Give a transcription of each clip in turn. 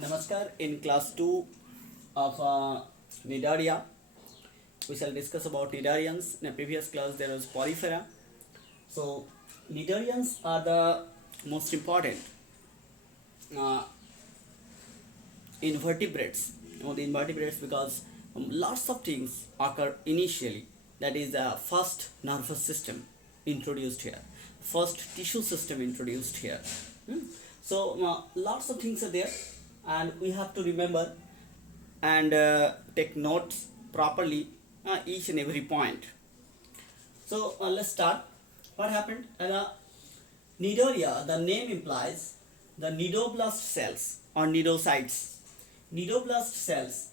Namaskar. In class 2 of Nidaria, we shall discuss about Nidarians. In a previous class, there was Porifera. So, Nidarians are the most important uh, invertebrates. The invertebrates because lots of things occur initially. That is the first nervous system introduced here, first tissue system introduced here. So lots of things are there, and we have to remember and take notes properly each and every point. So let's start. What happened? Nidoria, the name implies the nidoblast cells or nidocytes. Nidoblast cells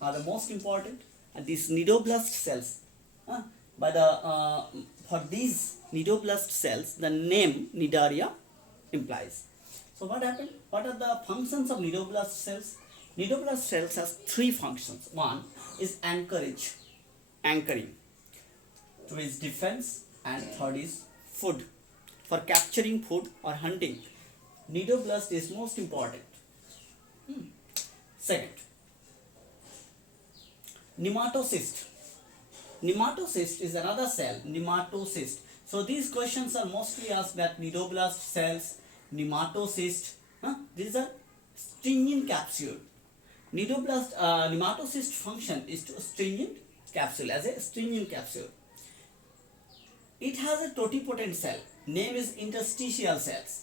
are the most important, and these nidoblast cells, for these nidoblast cells, the name Nidaria implies. So what happened? What are the functions of nidoblast cells? Nidoblast cells has three functions. One is anchoring. Two is defense, and third is food. For capturing food or hunting, nidoblast is most important. Second, nematocyst. Nematocyst is another cell. Nematocyst. So these questions are mostly asked that nidoblast cells, nematocyst. These are stringent capsule. Nematocyst function is to stringent capsule as a stringent capsule. It has a totipotent cell. Name is interstitial cells.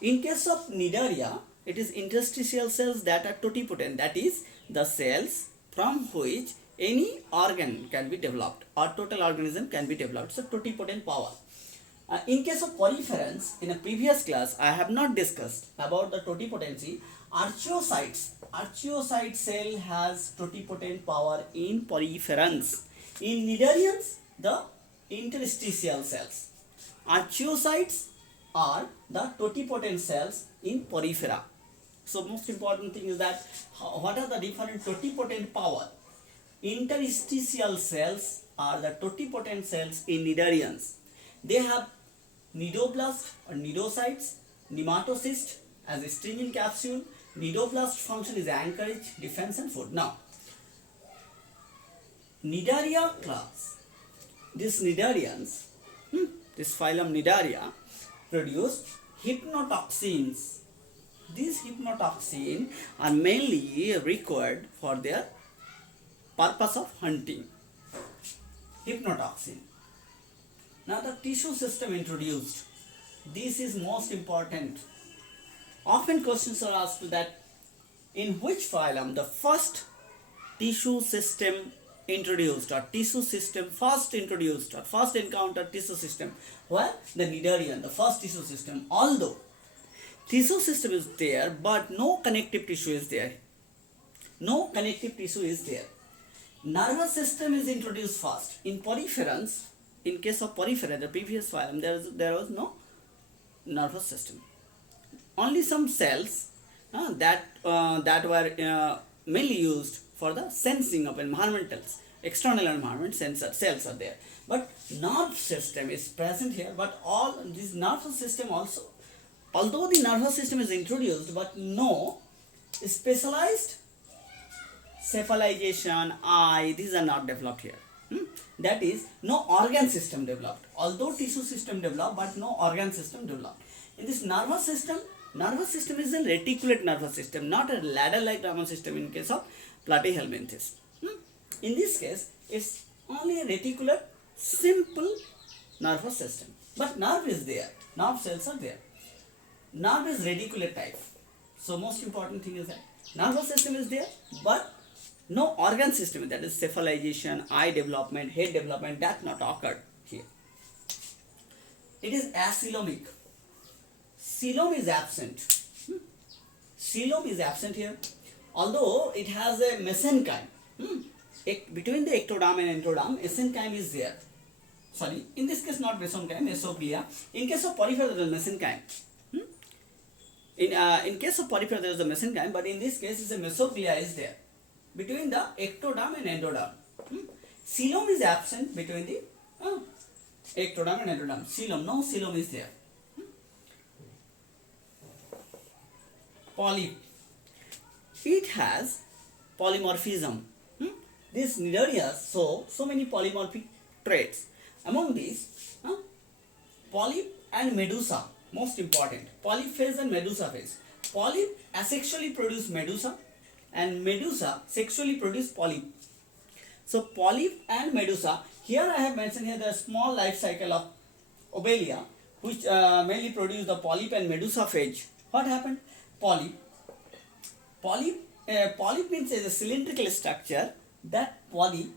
In case of Nidaria, it is interstitial cells that are totipotent. That is the cells from which any organ can be developed or total organism can be developed. So totipotent power. In case of poriferans, in a previous class, I have not discussed about the totipotency. Archaeocytes. Archaeocyte cell has totipotent power in poriferans. In Nidarians, the interstitial cells. Archaeocytes are the totipotent cells in porifera. So most important thing is that what are the different totipotent power? Interstitial cells are the totipotent cells in Nidarians. They have nidoblast or nidocytes, nematocyst as a stringent capsule. Nidoblast function is anchorage, defense, and food. Now, Nidaria class, these Nidarians, this phylum Nidaria, produce hypnotoxins. These hypnotoxins are mainly required for their purpose of hunting. Hypnotoxin. Now the tissue system introduced. This is most important. Often questions are asked that in which phylum the first tissue system introduced or tissue system first introduced or first encountered tissue system. Well, the Nidarian, the first tissue system, although tissue system is there but no connective tissue is there. No connective tissue is there. Nervous system is introduced first. In poriferans, in case of porifera, the previous phylum, there was no nervous system. Only some cells that were mainly used for the sensing of environmentals, external environment sensor cells are there. But nerve system is present here, but all this nervous system also, although the nervous system is introduced, but no specialized cephalization, eye, these are not developed here. That is, no organ system developed. Although tissue system developed, but no organ system developed. In this nervous system is a reticulate nervous system, not a ladder-like nervous system in case of Platyhelminthes. In this case, it's only a reticulate, simple nervous system. But nerve is there. Nerve cells are there. Nerve is reticulate type. So most important thing is that nervous system is there, but no organ system, that is cephalization, eye development, head development, that not occurred here. It is acoelomic. Coelom is absent. Coelom is absent here, although it has a mesenchyme. Between the ectoderm and endoderm, mesenchyme is there. Sorry, in this case not mesenchyme, mesoglia. In case of porifera, there is mesenchyme. In case of porifera, there is a mesenchyme, but in this case, a mesoglia is there between the ectoderm and endoderm. Coelom is absent between the ectoderm and endoderm. Coelom, no coelom is there. Polyp. it has polymorphism. These Cnidaria show so many polymorphic traits. Among these, polyp and medusa, most important. Polyp phase and medusa phase. Polyp asexually produce medusa and medusa sexually produce polyp. So polyp and medusa, here I have mentioned here the small life cycle of Obelia, which mainly produce the polyp and medusa phase. What happened? Polyp means is a cylindrical structure. That polyp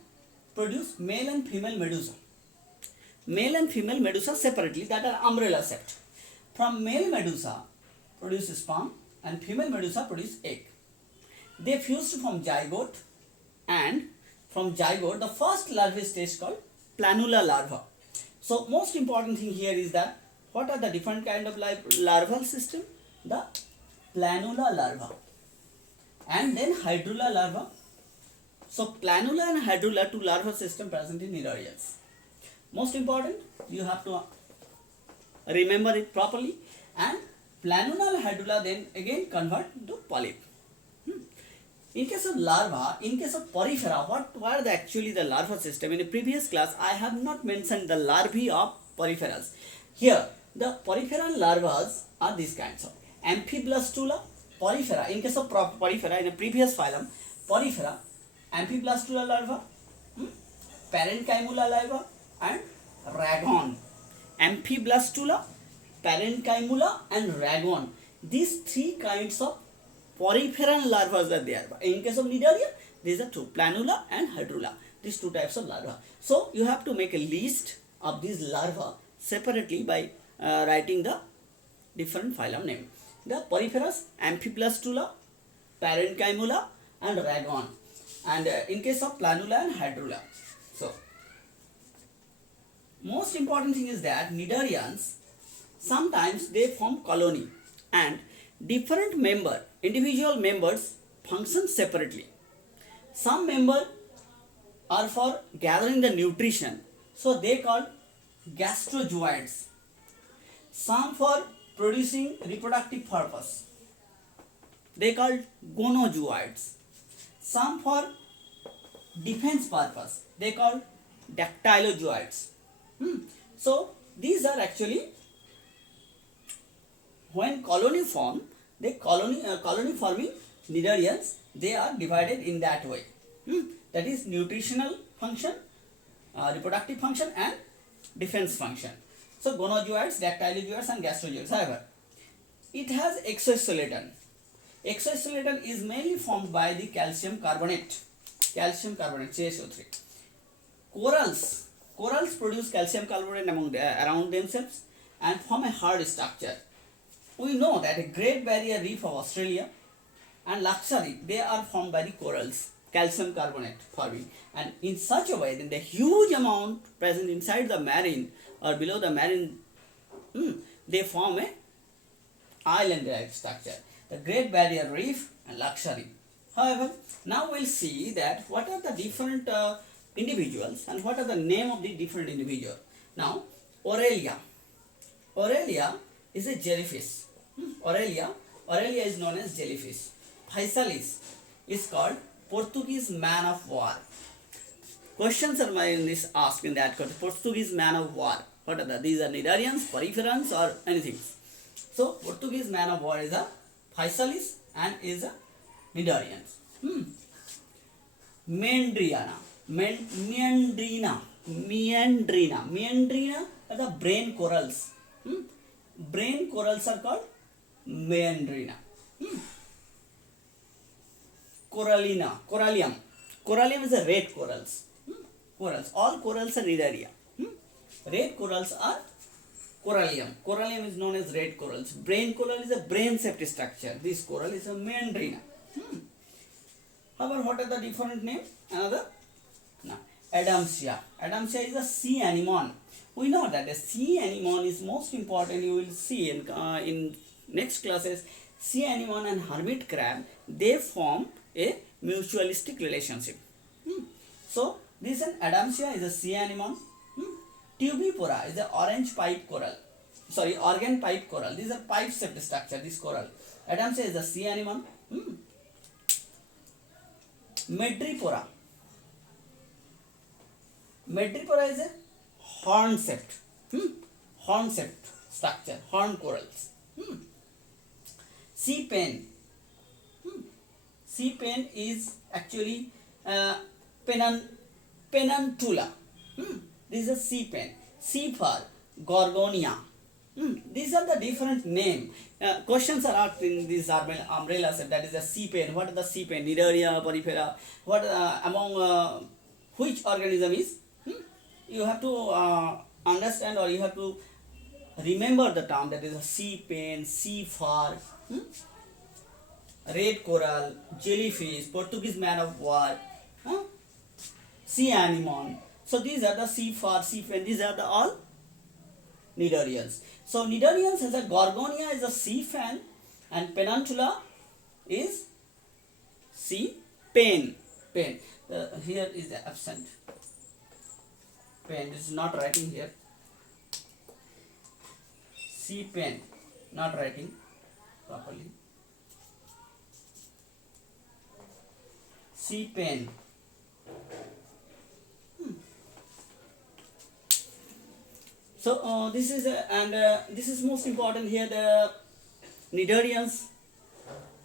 produce male and female medusa. Male and female medusa separately, that are umbrella shaped. From male medusa produce sperm and female medusa produce egg. They fuse to form zygote, and from zygote the first larvae stage called planula larva. So most important thing here is that what are the different kind of larval system? The planula larva and then hydrula larva. So planula and hydrula, two larval system present in Cnidarians. Most important, you have to remember it properly. And planula and hydrula then again convert to polyp. In case of larva, in case of porifera, what were actually the larva system? In the previous class, I have not mentioned the larvae of poriferas. Here, the poriferan larvas are these kinds of Amphiblastula, porifera. In case of porifera, in the previous phylum, porifera, Amphiblastula larva, Parenchyma larva, and Ragon. Amphiblastula, Parenchyma, and Ragon. These three kinds of poriferan larvae are there. In case of Cnidaria, these are two, planula and hydrula. These two types of larvae. So you have to make a list of these larvae separately by writing the different phylum name. The poriferas, Amphiblastula, Parenchyma, and Ragon. And in case of planula and hydrula. So most important thing is that Cnidarians sometimes they form colony, and different individual members function separately. Some members are for gathering the nutrition, so they called gastrozooids. Some for producing reproductive purpose, they called gonozooids. Some for defense purpose, they called dactylozooids. So these are actually, when colony form, the colony forming Cnidarians, they are divided in that way. That is nutritional function, reproductive function, and defense function. So gonozooids, dactylozooids, and gastrozooids. However, it has exoskeleton. Exoskeleton is mainly formed by the calcium carbonate, CaSO3. Corals produce calcium carbonate around themselves and form a hard structure. We know that a Great Barrier Reef of Australia and Lakshadweep, they are formed by the corals, calcium carbonate forming, and in such a way then the huge amount present inside the marine or below the marine, they form a island-like structure, the Great Barrier Reef and Lakshadweep. However, now we'll see that what are the different individuals and what are the name of the different individual. Now Aurelia is a jellyfish. Aurelia is known as jellyfish. Physalis is called Portuguese man of war. Questions are asked in that called Portuguese man of war. What are these are Cnidarians, poriferans, or anything. So Portuguese man of war is a Physalis and is a Cnidarians. Meandrina are the brain corals. Brain corals are called Meandrina. Corallium is a red corals. All corals are Cnidaria. Red corals are Corallium. Corallium is known as red corals. Brain coral is a brain-shaped structure. This coral is a Meandrina. However, what are the different names? Another? Adamsia. Adamsia is a sea anemone. We know that the sea anemone is most important. You will see in next classes, sea anemone and hermit crab, they form a mutualistic relationship. So this Adamsia is a sea anemone. Tubipora is an organ pipe coral. These are pipe shaped structure. This coral. Adamsia is a sea anemone. Madrepora. Madrepora is a horn-shaped, horn-shaped structure, horn corals. Sea pen. Sea pen is actually penantula. This is a sea pen. Sea fur, gorgonia. These are the different name. Questions are asked in these umbrella set. That is a sea pen. What is the sea pen? Nidaria, porifera. What among which organism is? You have to understand, or you have to remember the term. That is a sea pen, sea fur, red coral, jellyfish, Portuguese man of war, sea anemone. So these are the sea fur, sea pen. These are the all Cnidarians. So Cnidarians has a gorgonia is a sea fan, and penantula is sea pen. Pen. Here is absent. Pen. This is not writing here. Sea pen. Not writing properly. Sea pen. So this is this is most important here. The Cnidarians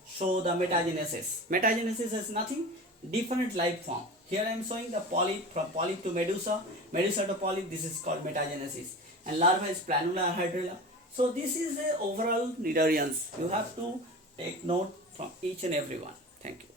show the metagenesis. Metagenesis is nothing, different life form. Here I am showing the polyp, from polyp to medusa, medusa to polyp. This is called metagenesis. And larva is planula or hydrilla. So this is the overall Cnidarians. You have to take note from each and every one. Thank you.